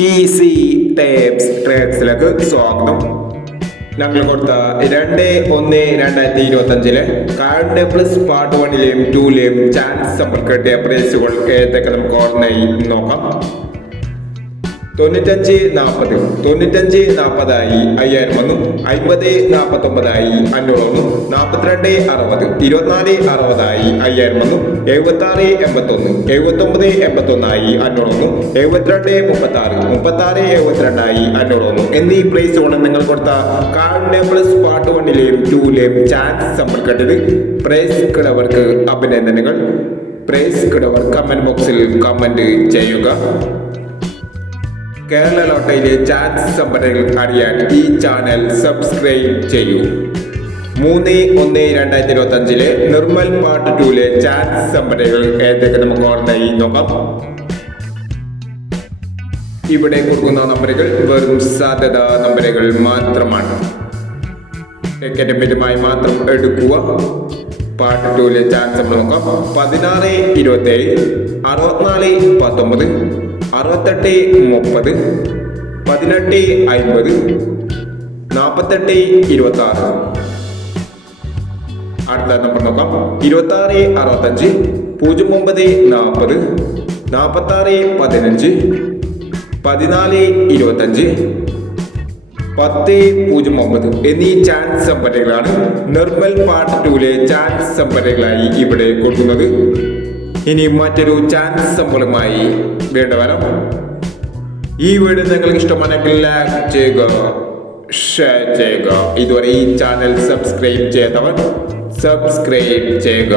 Easy tapes ട്രേഡ്സിലേക്ക് സ്വാഗതം. ഞങ്ങൾ കൊടുത്ത രണ്ട് ഒന്ന് രണ്ടായിരത്തി ഇരുപത്തി അഞ്ചിലെ കാർഡ് പ്ലസ് പാർട്ട് വണ്ണിലെയും ടൂലെയും ചാൻസ് സമ്പർക്കട്ടിയ പ്രൈസുകൾ ഏതൊക്കെ നമുക്ക് ഓർമ്മയിൽ നോക്കാം. തൊണ്ണൂറ്റഞ്ച് നാൽപ്പത് തൊണ്ണൂറ്റഞ്ച് നാൽപ്പതായി അയ്യായിരം ഒന്നും അമ്പത് നാൽപ്പത്തി ഒമ്പതായി അഞ്ഞൂറ് ഒന്നും നാൽപ്പത്തിരണ്ട് അറുപത് ഇരുപത്തിനാല് അറുപതായി അയ്യായിരം ഒന്നും എഴുപത്തി ആറ് എൺപത്തൊന്ന് എഴുപത്തി ഒമ്പത് എൺപത്തൊന്നായി അഞ്ഞൂറ് ഒന്നും എഴുപത്തിരണ്ട് മുപ്പത്തി ആറ് മുപ്പത്തി ആറ് എഴുപത്തിരണ്ടായി അഞ്ഞൂറ് ഒന്നും എന്നീ പ്ലേസ് ഓണം നിങ്ങൾ കൊടുത്ത കാർഡ് പ്ലസ് പാർട്ട് വണ്ണിലെയും ടൂലെയും ചാൻസ് സമ്പർക്കട്ടിൽ പ്രൈസ് കിടവർക്ക് അഭിനന്ദനങ്ങൾ. പ്രൈസ് കിടവർ കമന്റ് ബോക്സിൽ കമന്റ് ചെയ്യുക. കേരള ലോട്ടയിലെ ചാൻസ് സംഭരണങ്ങൾ അറിയാൻ ഈ ചാനൽ സബ്സ്ക്രൈബ് ചെയ്യൂ. മൂന്ന് ഒന്ന് രണ്ടായിരത്തി ഇരുപത്തി അഞ്ചിലെ നിർമ്മൽ പാർട്ട് ടൂലെ ചാൻസ് സംഭരണങ്ങൾ ഏതൊക്കെ നമുക്ക് ഓർമ്മയായി നോക്കാം. ഇവിടെ കൊടുക്കുന്ന നമ്പറുകൾ വെറും സാധ്യത നമ്പറുകൾ മാത്രമാണ്. അക്കാഡമികമായി മാത്രം എടുക്കുക. പാർട്ട് ടൂലെ ചാൻസ് നമ്മൾ നോക്കാം. പതിനാറ് ഇരുപത്തേഴ് അറുപത്തിനാല് പത്തൊമ്പത് അറുപത്തെട്ട് മുപ്പത് പതിനെട്ട് അൻപത് നാൽപ്പത്തെട്ട് ഇരുപത്തി ആറ് അടുത്ത നമ്പർ നോക്കാം. ഇരുപത്തി ആറ് അറുപത്തഞ്ച് പൂജ്യം ഒമ്പത് നാൽപ്പത് നാൽപ്പത്തി ആറ് പതിനഞ്ച് പതിനാല് ഇരുപത്തഞ്ച് പത്ത് പൂജ്യം ഒമ്പത്. എന്നീ ചാൻസ് സമ്പന്നകളാണ് നിർമ്മൽ പാർട്ട് ടൂലെ ചാൻസ് സമ്പന്നകളായി ഇവിടെ കൊടുക്കുന്നത്. ഇനി മറ്റൊരു ചാൻസ് സമ്പളമായി വേണ്ടവരം ഈ വീഡിയോ നിങ്ങൾക്ക് ഇഷ്ടമാണെങ്കിൽ ലൈക്ക് ചെയ്യുക ഷെയർ ചെയ്യുക. ഇതുവരെ ഈ ചാനൽ സബ്സ്ക്രൈബ് ചെയ്തവർ സബ്സ്ക്രൈബ് ചെയ്യുക.